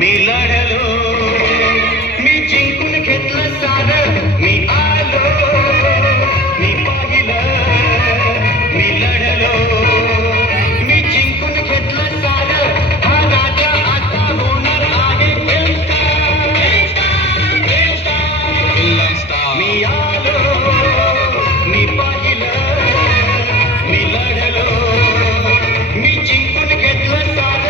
मी लढलो, मी जिंकून घेतलं सारं, मी आलो, मी पाहिलं, मी लढलो, मी जिंकून घेतलं सारं, हा राजा आता होणार आहे मी आलो, मी पाहिलं, मी लढलो, मी जिंकून घेतलं सारं.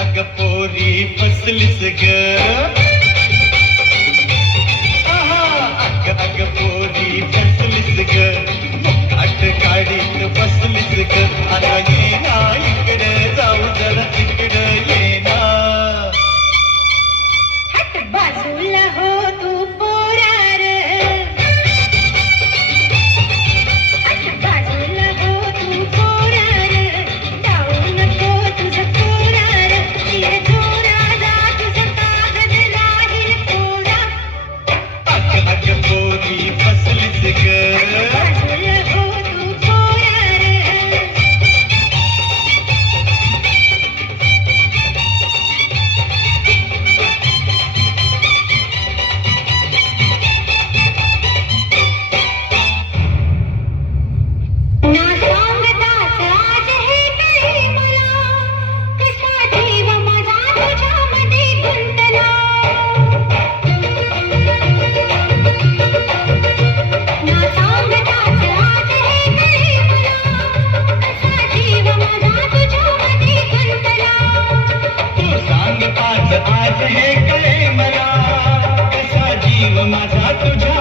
अग पोरी फसलीस ग, अग पोरी फसलीस ग, काट काढीत बसलीस ग, आता ये ना इकडे जाऊ जरा तिकडे ये ना. हट बाजूला हो तू पोरार, हट बाजूला हो तू पोरार, जाऊ नको तुझं पोरार, ये जोराला तुझं कागद राहील पोरा. अग पोरी फसलीस ग, बाजूला हो तू पोरार. ना सांगताच आज हे कळे मला, कसा जीव माझा तुझ्यामध्ये गुंतला. ना सांगताच आज हे कळे मला, कसा जीव माझा तुझ्यामध्ये गुंतला. तू सांग पाच आज हे कळे मला, कसा जीव माझा तुझ्या